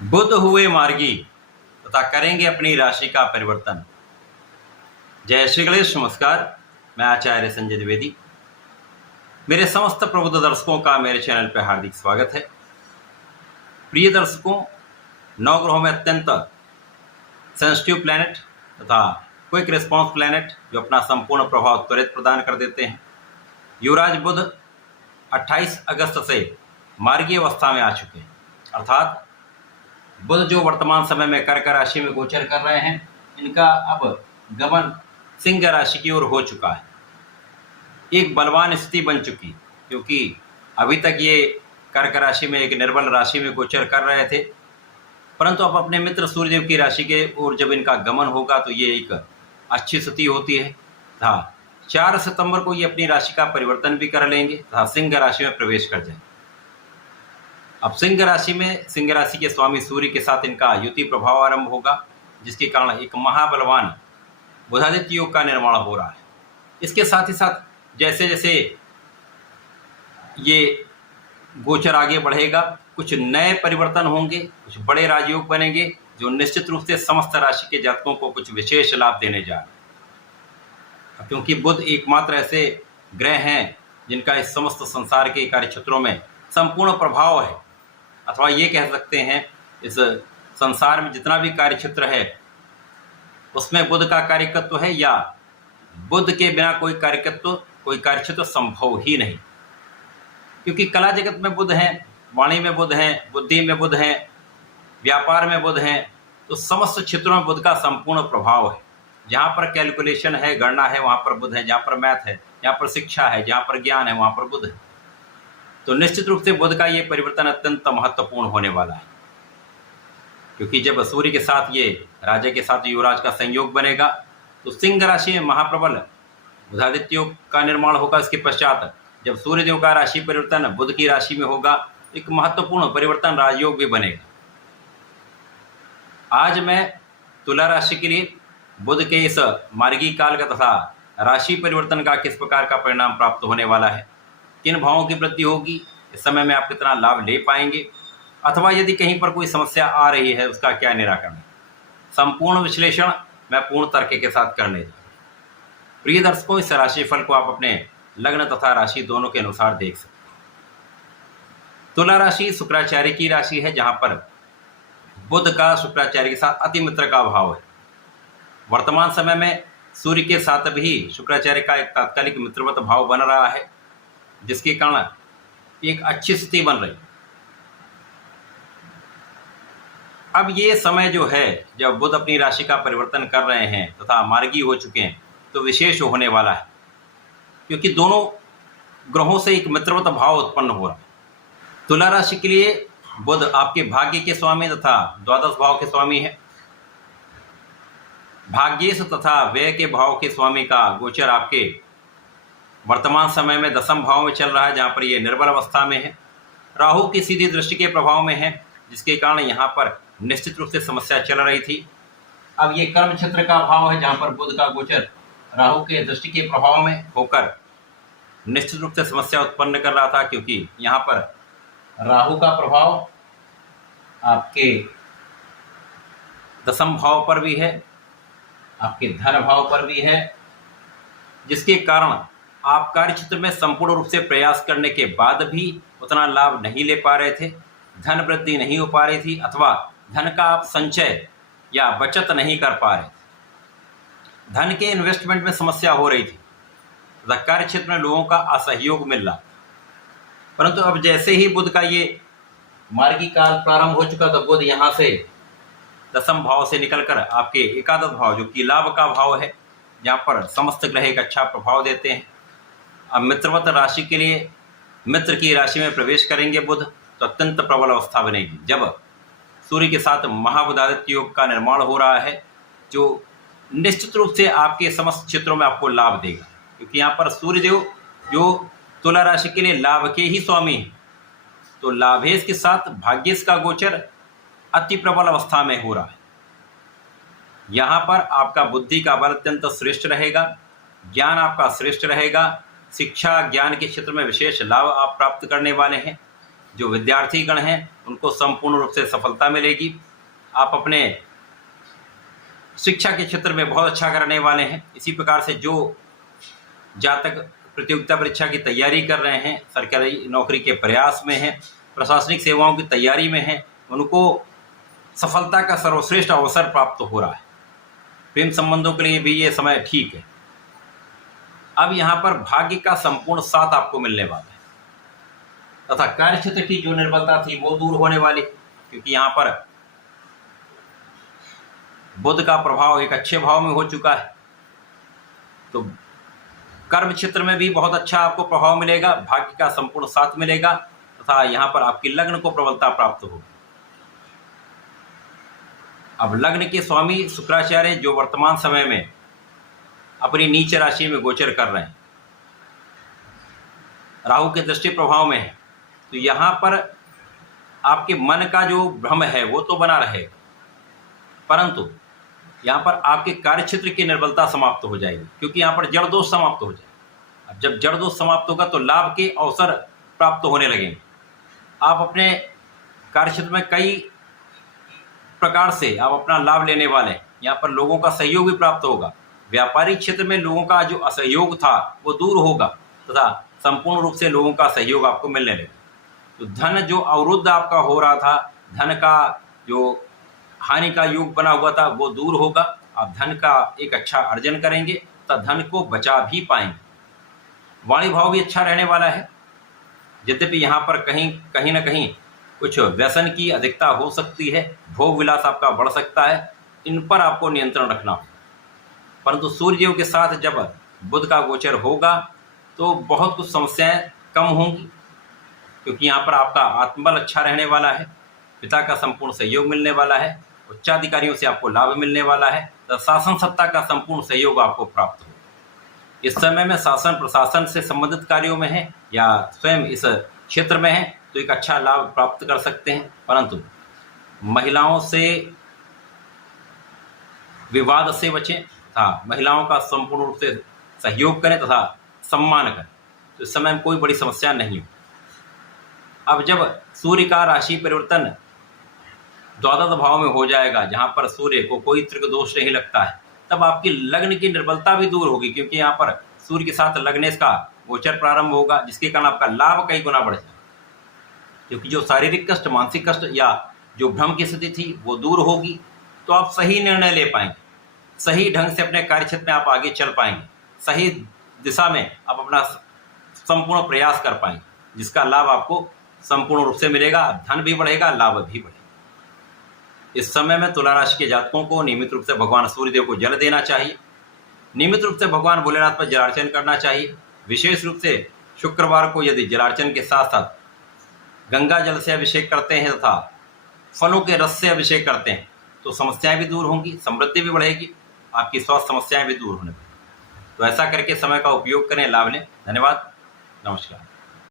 बुध हुए मार्गी तथा करेंगे अपनी राशि का परिवर्तन। जय श्री गणेश। नमस्कार, मैं आचार्य संजय द्विवेदी। मेरे समस्त प्रबुद्ध दर्शकों का मेरे चैनल पर हार्दिक स्वागत है। प्रिय दर्शकों, नवग्रहों में अत्यंत सेंसिटिव प्लैनेट तथा क्विक रिस्पॉन्स प्लैनेट जो अपना संपूर्ण प्रभाव त्वरित प्रदान कर देते हैं, युवराज बुध 28 अगस्त से मार्गी अवस्था में आ चुके हैं। अर्थात बुध जो वर्तमान समय में कर्क राशि में गोचर कर रहे हैं, इनका अब गमन सिंह राशि की ओर हो चुका है। एक बलवान स्थिति बन चुकी, क्योंकि अभी तक ये कर्क राशि में एक निर्बल राशि में गोचर कर रहे थे, परंतु अब अपने मित्र सूर्यदेव की राशि के ओर जब इनका गमन होगा तो ये एक अच्छी स्थिति होती है। 4 सितंबर को ये अपनी राशि का परिवर्तन भी कर लेंगे तथा सिंह राशि में प्रवेश कर जाएंगे। अब सिंह राशि के स्वामी सूर्य के साथ इनका युति प्रभाव आरंभ होगा, जिसके कारण एक महाबलवान बुधादित्य योग का निर्माण हो रहा है। इसके साथ ही साथ जैसे जैसे ये गोचर आगे बढ़ेगा, कुछ नए परिवर्तन होंगे, कुछ बड़े राजयोग बनेंगे जो निश्चित रूप से समस्त राशि के जातकों को कुछ विशेष लाभ देने जा रहे हैं। क्योंकि बुध एकमात्र ऐसे ग्रह हैं जिनका इस समस्त संसार के कार्यक्षेत्रों में संपूर्ण प्रभाव है, अथवा ये कह सकते हैं इस संसार में जितना भी कार्यक्षेत्र है उसमें बुध का कार्यकत्व है, या बुध के बिना कोई कार्यक्षेत्र संभव ही नहीं। क्योंकि कला जगत में बुध हैं, वाणी में बुध हैं, बुद्धि में बुध हैं, व्यापार में बुध हैं, तो समस्त क्षेत्रों में बुध का संपूर्ण प्रभाव है। जहाँ पर कैलकुलेशन है, गणना है, वहाँ पर बुध है। जहाँ पर मैथ है, जहाँ पर शिक्षा है, जहाँ पर ज्ञान है, वहाँ पर बुध है। तो निश्चित रूप से बुध का ये परिवर्तन अत्यंत महत्वपूर्ण होने वाला है, क्योंकि जब सूर्य के साथ ये राजा के साथ युवराज का संयोग बनेगा तो सिंह राशि में महाप्रबल बुधादित्य योग का निर्माण होगा। इसके पश्चात जब सूर्यदेव का राशि परिवर्तन बुध की राशि में होगा, एक महत्वपूर्ण परिवर्तन राजयोग भी बनेगा। आज मैं तुला राशि के लिए बुध के इस मार्गी काल का तथा राशि परिवर्तन का किस प्रकार का परिणाम प्राप्त होने वाला है, किन भावों की वृद्धि होगी, इस समय में आप कितना लाभ ले पाएंगे, अथवा यदि कहीं पर कोई समस्या आ रही है उसका क्या निराकरण है, संपूर्ण विश्लेषण मैं पूर्ण तर्क के साथ करने जा रहा हूं। प्रिय दर्शकों, इस राशिफल को आप अपने लग्न तथा राशि दोनों के अनुसार देख सकते हैं। तुला राशि शुक्राचार्य की राशि है, जहां पर बुध का शुक्राचार्य के साथ अति मित्र का भाव है। वर्तमान समय में सूर्य के साथ भी शुक्राचार्य का एक तात्कालिक मित्रवत भाव बन रहा है, जिसके कारण एक अच्छी स्थिति बन रही। अब ये समय जो है, जब बुध अपनी राशि का परिवर्तन कर रहे हैं तथा मार्गी हो चुके हैं, तो विशेष होने वाला है, क्योंकि दोनों ग्रहों से एक मित्रवत भाव उत्पन्न हो रहा है। तुला राशि के लिए बुध आपके भाग्य के स्वामी तथा द्वादश भाव के स्वामी है। भाग्येश तथा व्यय के भाव के स्वामी का गोचर आपके वर्तमान समय में दसम भाव में चल रहा है, जहाँ पर ये निर्बल अवस्था में है। राहु की सीधी दृष्टि के प्रभाव में है, जिसके कारण यहाँ पर निश्चित रूप से समस्या चल रही थी। अब ये कर्म क्षेत्र का भाव है, जहाँ पर बुध का गोचर राहु के दृष्टि के प्रभाव में होकर निश्चित रूप से समस्या उत्पन्न कर रहा था, क्योंकि यहाँ पर राहु का प्रभाव आपके दसम भाव पर भी है, आपके धन भाव पर भी है, जिसके कारण आप कार्य क्षेत्र में संपूर्ण रूप से प्रयास करने के बाद भी उतना लाभ नहीं ले पा रहे थे, धन वृद्धि नहीं हो पा रही थी, अथवा धन का आप संचय या बचत नहीं कर पा रहे थे। धन के इन्वेस्टमेंट में समस्या हो रही थी, कार्य क्षेत्र में लोगों का असहयोग मिल रहा। परंतु अब जैसे ही बुध का ये मार्गी काल प्रारंभ हो चुका, तो बुध यहाँ से दसम भाव से निकलकर आपके एकादश भाव, जो कि लाभ का भाव है, जहाँ पर समस्त ग्रह एक अच्छा प्रभाव देते हैं। अब मित्रवत राशि के लिए मित्र की राशि में प्रवेश करेंगे बुध, तो अत्यंत प्रबल अवस्था बनेगी, जब सूर्य के साथ महाबुधादित्य योग का निर्माण हो रहा है, जो निश्चित रूप से आपके समस्त क्षेत्रों में आपको लाभ देगा। क्योंकि यहाँ पर सूर्यदेव जो तुला राशि के लिए लाभ के ही स्वामी हैं, तो लाभेश के साथ भाग्येश का गोचर अति प्रबल अवस्था में हो रहा है। यहाँ पर आपका बुद्धि का बल अत्यंत श्रेष्ठ रहेगा, ज्ञान आपका श्रेष्ठ रहेगा, शिक्षा ज्ञान के क्षेत्र में विशेष लाभ आप प्राप्त करने वाले हैं। जो विद्यार्थीगण हैं उनको संपूर्ण रूप से सफलता मिलेगी। आप अपने शिक्षा के क्षेत्र में बहुत अच्छा करने वाले हैं। इसी प्रकार से जो जातक प्रतियोगिता परीक्षा की तैयारी कर रहे हैं, सरकारी नौकरी के प्रयास में हैं, प्रशासनिक सेवाओं की तैयारी में हैं, उनको सफलता का सर्वश्रेष्ठ अवसर प्राप्त हो रहा है। प्रेम संबंधों के लिए भी ये समय ठीक है। अब यहाँ पर भाग्य का संपूर्ण साथ आपको मिलने वाला है तथा कार्यक्षेत्र की जो निर्बलता थी वो दूर होने वाली, क्योंकि यहाँ पर बुध का प्रभाव एक अच्छे भाव में हो चुका है। तो कर्म क्षेत्र में भी बहुत अच्छा आपको प्रभाव मिलेगा, भाग्य का संपूर्ण साथ मिलेगा तथा यहाँ पर आपकी लग्न को प्रबलता प्राप्त होगी। अब लग्न के स्वामी शुक्राचार्य जो वर्तमान समय में अपनी नीच राशि में गोचर कर रहे हैं, राहु के दृष्टि प्रभाव में है, तो यहाँ पर आपके मन का जो भ्रम है वो तो बना रहेगा, परंतु यहाँ पर आपके कार्यक्षेत्र की निर्बलता समाप्त हो जाएगी, क्योंकि यहाँ पर जड़ दोष समाप्त हो जाएगा। अब जब जड़ दोष समाप्त होगा तो लाभ के अवसर प्राप्त होने लगेंगे। आप अपने कार्यक्षेत्र में कई प्रकार से आप अपना लाभ लेने वाले हैं। यहाँ पर लोगों का सहयोग भी प्राप्त होगा। व्यापारिक क्षेत्र में लोगों का जो असहयोग था वो दूर होगा तथा संपूर्ण रूप से लोगों का सहयोग आपको मिलने लगेगा। तो धन जो अवरुद्ध आपका हो रहा था, धन का जो हानि का योग बना हुआ था वो दूर होगा। आप धन का एक अच्छा अर्जन करेंगे तथा धन को बचा भी पाएंगे। वाणी भाव भी अच्छा रहने वाला है। यद्यपि यहाँ पर कहीं ना कहीं कुछ व्यसन की अधिकता हो सकती है, भोग विलास आपका बढ़ सकता है, इन पर आपको नियंत्रण रखना होगा। परंतु सूर्यदेव के साथ जब बुध का गोचर होगा तो बहुत कुछ समस्याएं कम होंगी, क्योंकि यहाँ पर आपका आत्मबल अच्छा रहने वाला है, पिता का संपूर्ण सहयोग मिलने वाला है, उच्चाधिकारियों से आपको लाभ मिलने वाला है, तो शासन सत्ता का संपूर्ण सहयोग आपको प्राप्त होगा। इस समय में शासन प्रशासन से संबंधित कार्यों में है या स्वयं इस क्षेत्र में है तो एक अच्छा लाभ प्राप्त कर सकते हैं। परंतु महिलाओं से विवाद से बचें तथा महिलाओं का संपूर्ण रूप से सहयोग करें तथा सम्मान करें, तो इस समय में कोई बड़ी समस्या नहीं हो। अब जब सूर्य का राशि परिवर्तन द्वादश भाव में हो जाएगा, जहाँ पर सूर्य को कोई त्रिक दोष नहीं लगता है, तब आपकी लग्न की निर्बलता भी दूर होगी, क्योंकि यहाँ पर सूर्य के साथ लग्नेश का गोचर प्रारंभ होगा, जिसके कारण आपका लाभ कई गुना बढ़ जाएगा। क्योंकि जो शारीरिक कष्ट, मानसिक कष्ट या जो भ्रम की स्थिति थी वो दूर होगी, तो आप सही निर्णय ले पाएंगे, सही ढंग से अपने कार्यक्षेत्र में आप आगे चल पाएंगे, सही दिशा में आप अपना संपूर्ण प्रयास कर पाएंगे, जिसका लाभ आपको संपूर्ण रूप से मिलेगा। धन भी बढ़ेगा, लाभ भी बढ़ेगा। इस समय में तुला राशि के जातकों को नियमित रूप से भगवान सूर्यदेव को जल देना चाहिए, नियमित रूप से भगवान भोलेनाथ पर जलार्चन करना चाहिए। विशेष रूप से शुक्रवार को यदि जलार्चन के साथ साथ गंगा जल से अभिषेक करते हैं तथा फलों के रस से अभिषेक करते हैं तो समस्याएं भी दूर होंगी, समृद्धि भी बढ़ेगी, आपकी स्वास्थ्य समस्याएं भी दूर होने लगेंगी। तो ऐसा करके समय का उपयोग करें, लाभ लें। धन्यवाद, नमस्कार।